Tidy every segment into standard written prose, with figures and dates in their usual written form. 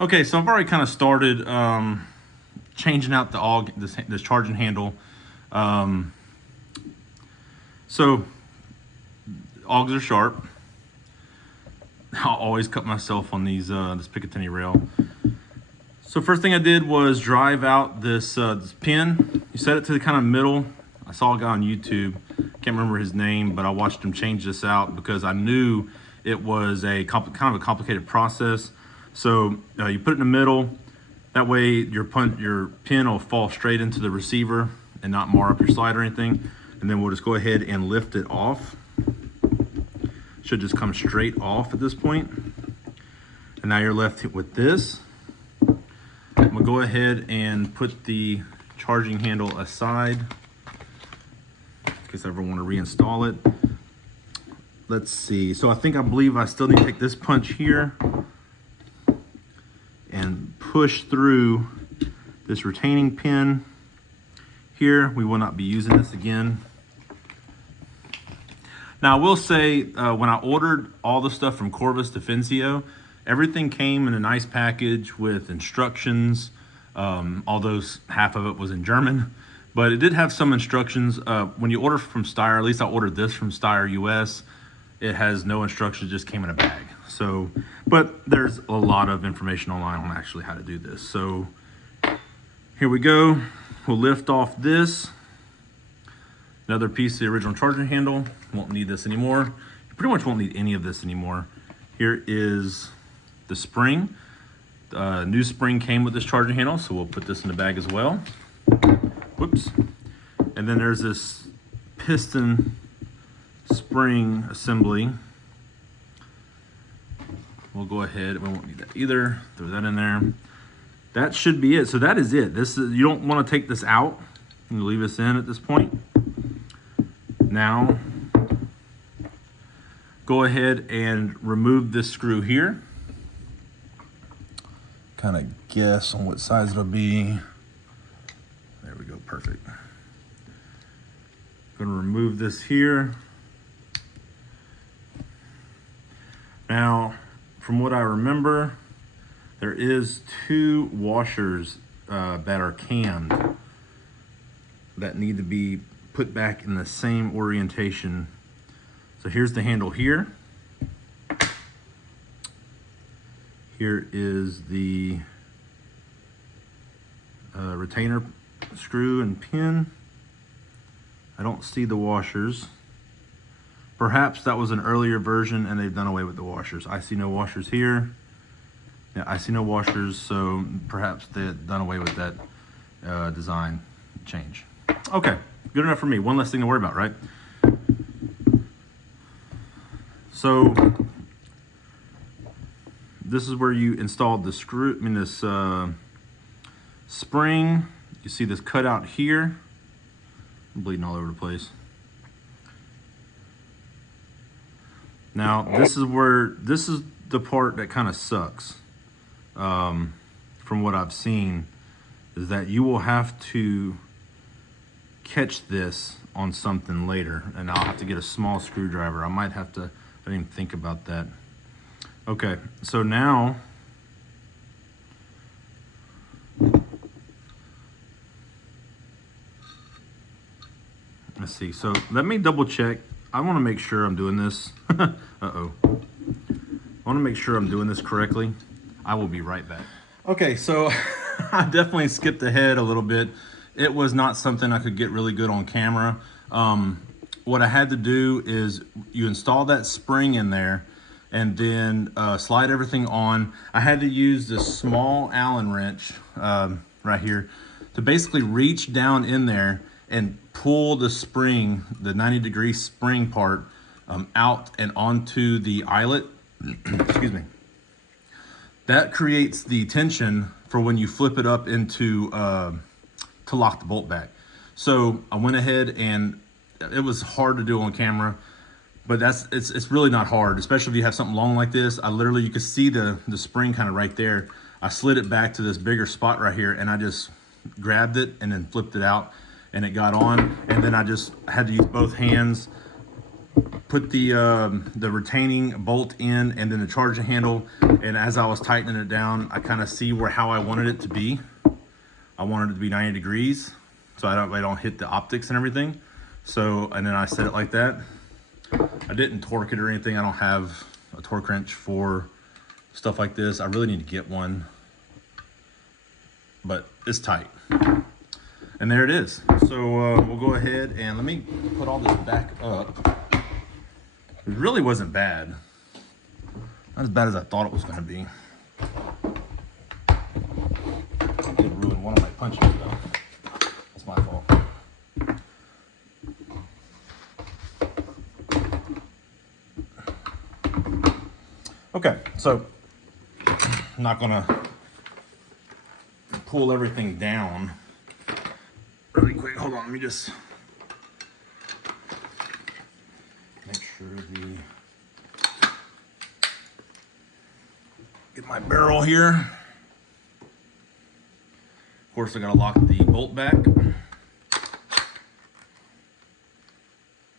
Okay, so I've already kind of started changing out the AUG, this charging handle. So AUGs are sharp. I'll always cut myself on these this Picatinny rail. So first thing I did was drive out this pin. You set it to the kind of middle. I saw a guy on YouTube, can't remember his name, but I watched him change this out because I knew it was a kind of a complicated process. So you put it in the middle. That way your pin will fall straight into the receiver and not mar up your slide or anything. And then we'll just go ahead and lift it off. Should just come straight off at this point. And now you're left with this. I'm gonna go ahead and put the charging handle aside in case I ever want to reinstall it. Let's see. So I believe I still need to take this punch here and push through this retaining pin here. We will not be using this again. Now I will say, when I ordered all the stuff from Corvus Defensio, everything came in a nice package with instructions, although half of it was in German, but it did have some instructions. When you order from Steyr, at least I ordered this from Steyr US, it has no instructions, just came in a bag. So, but there's a lot of information online on actually how to do this. So here we go. We'll lift off this. Another piece of the original charging handle. Won't need this anymore. You pretty much won't need any of this anymore. Here is the spring. New spring came with this charging handle, so we'll put this in the bag as well. Whoops. And then there's this piston spring assembly. We'll go ahead, we won't need that either. Throw that in there. That should be it. So that is it. You don't want to take this out. You leave this in at this point. Now, go ahead and remove this screw here. Kind of guess on what size it'll be. There we go, perfect. Gonna remove this here. Now, from what I remember, there is 2 washers that are cammed that need to be put back in the same orientation. So here's the handle here. Here is the retainer screw and pin. I don't see the washers. Perhaps that was an earlier version and they've done away with the washers. I see no washers here. Yeah, I see no washers, so perhaps they've done away with that design change. Okay, good enough for me. One less thing to worry about, right? So this is where you installed the screw, this spring. You see this cutout here. I'm bleeding all over the place. Now this is the part that kind of sucks. From what I've seen, is that you will have to catch this on something later, and I'll have to get a small screwdriver. I might have to, I didn't even think about that. Okay, so now let's see. So let me double check. I want to make sure I'm doing this. Uh-oh. I want to make sure I'm doing this correctly. I will be right back. Okay, so I definitely skipped ahead a little bit. It was not something I could get really good on camera. What I had to do is you install that spring in there and then slide everything on. I had to use this small Allen wrench right here to basically reach down in there and pull the spring, the 90-degree spring part, out and onto the eyelet. Excuse me. That creates the tension for when you flip it up into to lock the bolt back. So I went ahead, and it was hard to do on camera, but it's really not hard, especially if you have something long like this. You could see the spring kind of right there. I slid it back to this bigger spot right here, and I just grabbed it and then flipped it out, and it got on. And then I just had to use both hands put the retaining bolt in and then the charging handle. And as I was tightening it down, I kind of see how I wanted it to be. I wanted it to be 90 degrees so I don't hit the optics and everything. So, and then I set it like that. I didn't torque it or anything. I don't have a torque wrench for stuff like this. I really need to get one, but it's tight. And there it is. So we'll go ahead and let me put all this back up. It really wasn't bad. Not as bad as I thought it was gonna be. I did ruin one of my punches though. That's my fault. Okay, so I'm not gonna pull everything down really quick. Hold on, let me just make sure get my barrel here. Of course, I gotta lock the bolt back.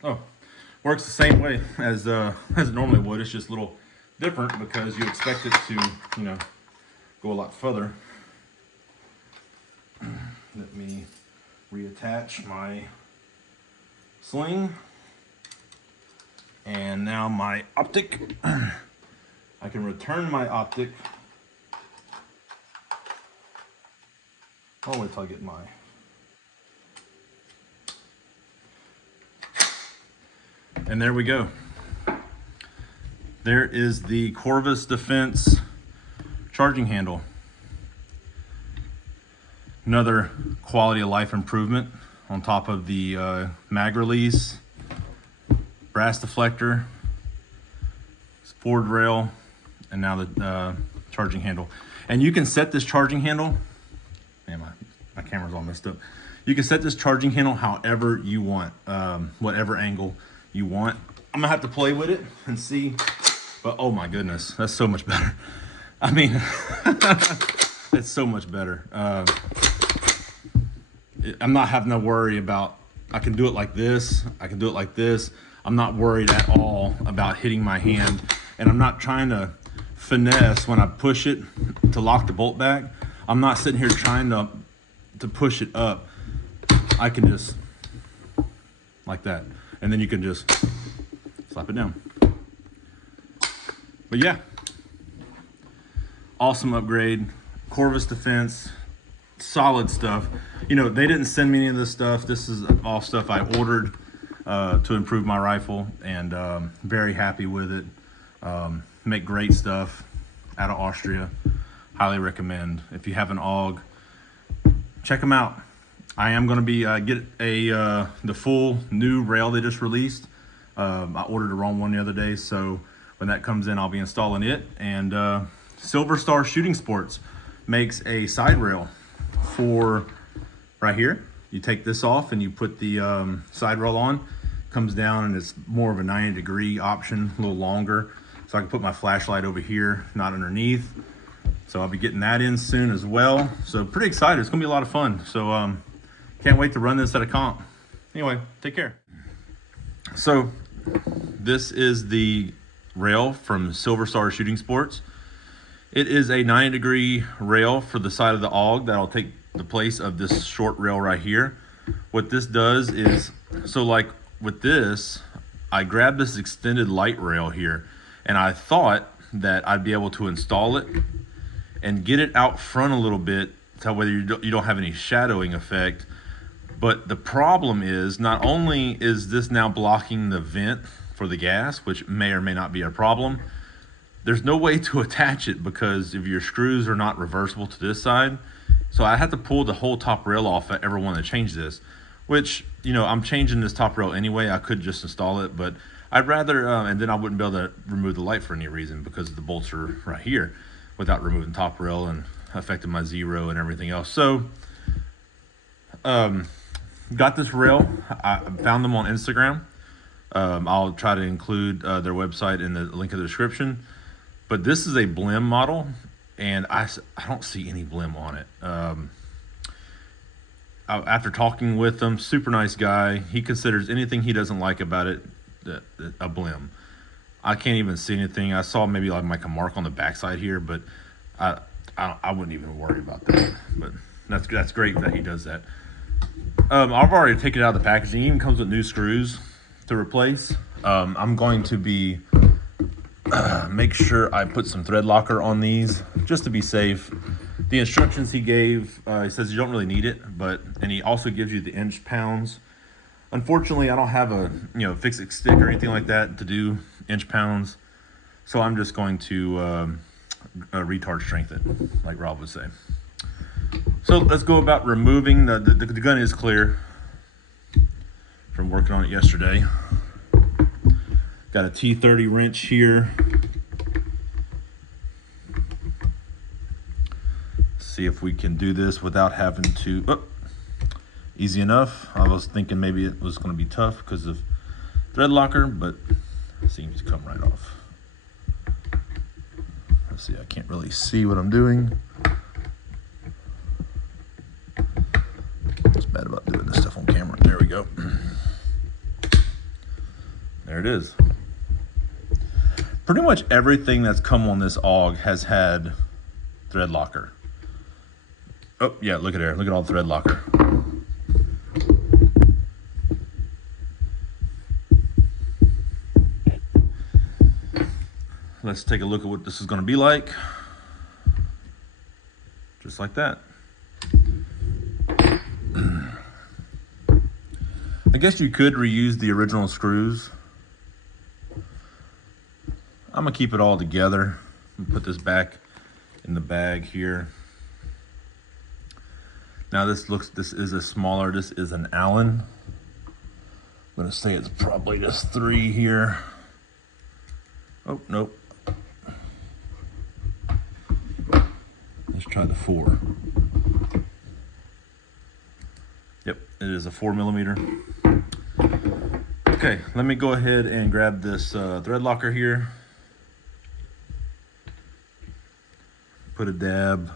Oh, works the same way as it normally would. It's just a little different because you expect it to, you know, go a lot further. Let me reattach my sling. And now my optic. I can return my optic. I'll wait till I get my. And there we go. There is the Corvus Defense charging handle. Another quality of life improvement on top of the mag release, brass deflector, forward rail, and now the charging handle. And you can set this charging handle, man, my camera's all messed up. You can set this charging handle however you want, whatever angle you want. I'm gonna have to play with it and see, but oh my goodness, that's so much better. I mean, it's so much better. I'm not having to worry about, I can do it like this, I can do it like this. I'm not worried at all about hitting my hand, and I'm not trying to finesse when I push it to lock the bolt back. I'm not sitting here trying to push it up. I can just, like that. And then you can just slap it down. But yeah, awesome upgrade. Corvus Defense, solid stuff. You know, they didn't send me any of this stuff. This is all stuff I ordered to improve my rifle, and very happy with it. Make great stuff out of Austria. Highly recommend. If you have an AUG, check them out. I am going to be get the full new rail they just released. I ordered the wrong one the other day, so when that comes in, I'll be installing it. And Silver Star Shooting Sports makes a side rail for right here. You take this off and you put the side rail on. Comes down and it's more of a 90-degree option, a little longer. So I can put my flashlight over here, not underneath. So I'll be getting that in soon as well. So pretty excited. It's gonna be a lot of fun. So can't wait to run this at a comp. Anyway, take care. So this is the rail from Silver Star Shooting Sports. It is a 90-degree rail for the side of the AUG that'll take the place of this short rail right here. What this does is, so like with this, I grabbed this extended light rail here, and I thought that I'd be able to install it and get it out front a little bit so whether you don't have any shadowing effect. But the problem is, not only is this now blocking the vent for the gas, which may or may not be a problem, there's no way to attach it because if your screws are not reversible to this side. So I had to pull the whole top rail off if I ever wanted to change this, which, you know, I'm changing this top rail anyway. I could just install it, but I'd rather, and then I wouldn't be able to remove the light for any reason because the bolts are right here without removing top rail and affecting my zero and everything else. So, got this rail. I found them on Instagram. I'll try to include their website in the link in the description. But this is a blim model, and I don't see any blim on it. After talking with him, super nice guy. He considers anything he doesn't like about it a blim. I can't even see anything. I saw maybe like a mark on the backside here, but I wouldn't even worry about that. But that's great that he does that. I've already taken it out of the packaging. It even comes with new screws to replace. I'm going to be make sure I put some thread locker on these just to be safe. The instructions he gave, he says you don't really need it, and he also gives you the inch pounds. Unfortunately, I don't have a fix-it stick or anything like that to do inch pounds, so I'm just going to retard strength it, like Rob would say. So let's go about removing the gun is clear from working on it yesterday. Got a T30 wrench here. See if we can do this without having to. Oh, easy enough. I was thinking maybe it was going to be tough because of thread locker, but it seems to come right off. Let's see, I can't really see what I'm doing. It's bad about doing this stuff on camera. There we go. There it is. Pretty much everything that's come on this AUG has had thread locker. Oh yeah, look at there. Look at all the thread locker. Let's take a look at what this is going to be like. Just like that. I guess you could reuse the original screws. I'm gonna keep it all together and put this back in the bag here. Now this is a smaller, this is an Allen. I'm gonna say it's probably just 3 here. Oh, nope. Let's try the 4. Yep, it is a 4mm. Okay, let me go ahead and grab this thread locker here. Put a dab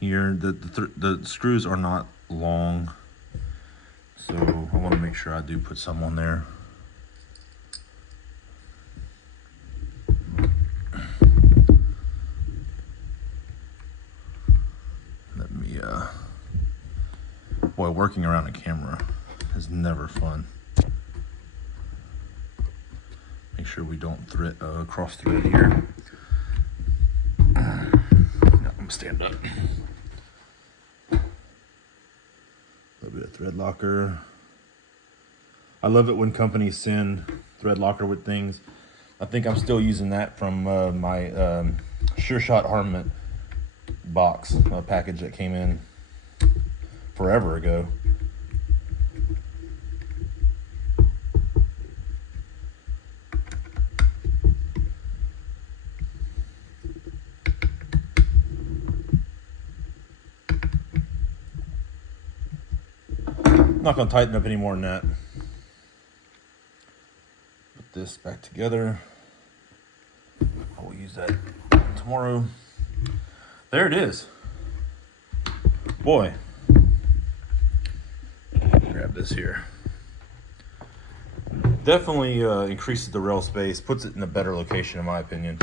here. The screws are not long, so I want to make sure I do put some on there. Let me boy, working around a camera is never fun. Make sure we don't cross thread here. I'm gonna stand up. A little bit of thread locker. I love it when companies send thread locker with things. I think I'm still using that from my Sure Shot Armament box package that came in forever ago. Not going to tighten up any more than that. Put this back together. I will use that tomorrow. There it is. Boy. Grab this here. Definitely increases the rail space, puts it in a better location in my opinion.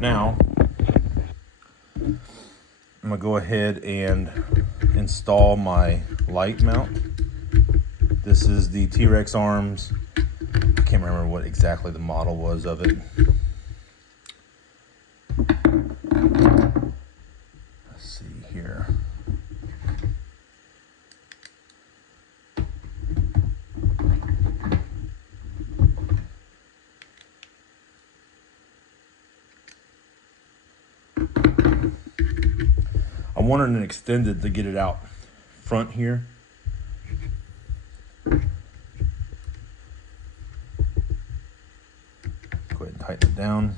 Now, I'm gonna go ahead and install my light mount. This is the T-Rex arms. I can't remember what exactly the model was of it. Let's see here. I wanted an extended to get it out front here. Go ahead and tighten it down.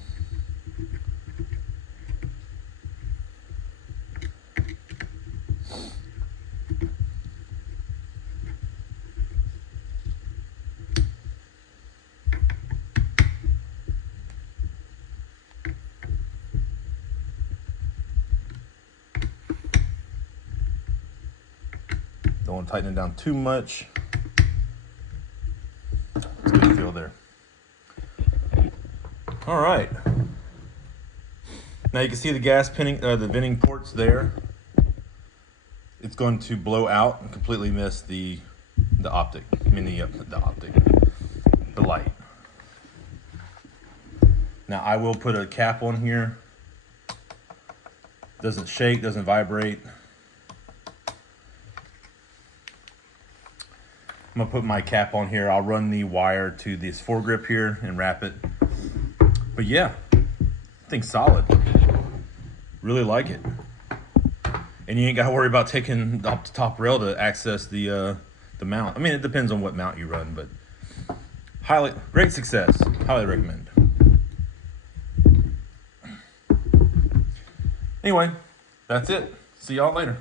Don't want to tighten it down too much. It's a good feel there. All right. Now you can see the gas pinning, the venting ports there. It's going to blow out and completely miss the optic. I mean the light. Now I will put a cap on here. Doesn't shake, doesn't vibrate. I'm gonna put my cap on here. I'll run the wire to this foregrip here and wrap it. But yeah, I think solid. Really like it. And you ain't gotta worry about taking off the top rail to access the mount. I mean, it depends on what mount you run, but great success. Highly recommend. Anyway, that's it. See y'all later.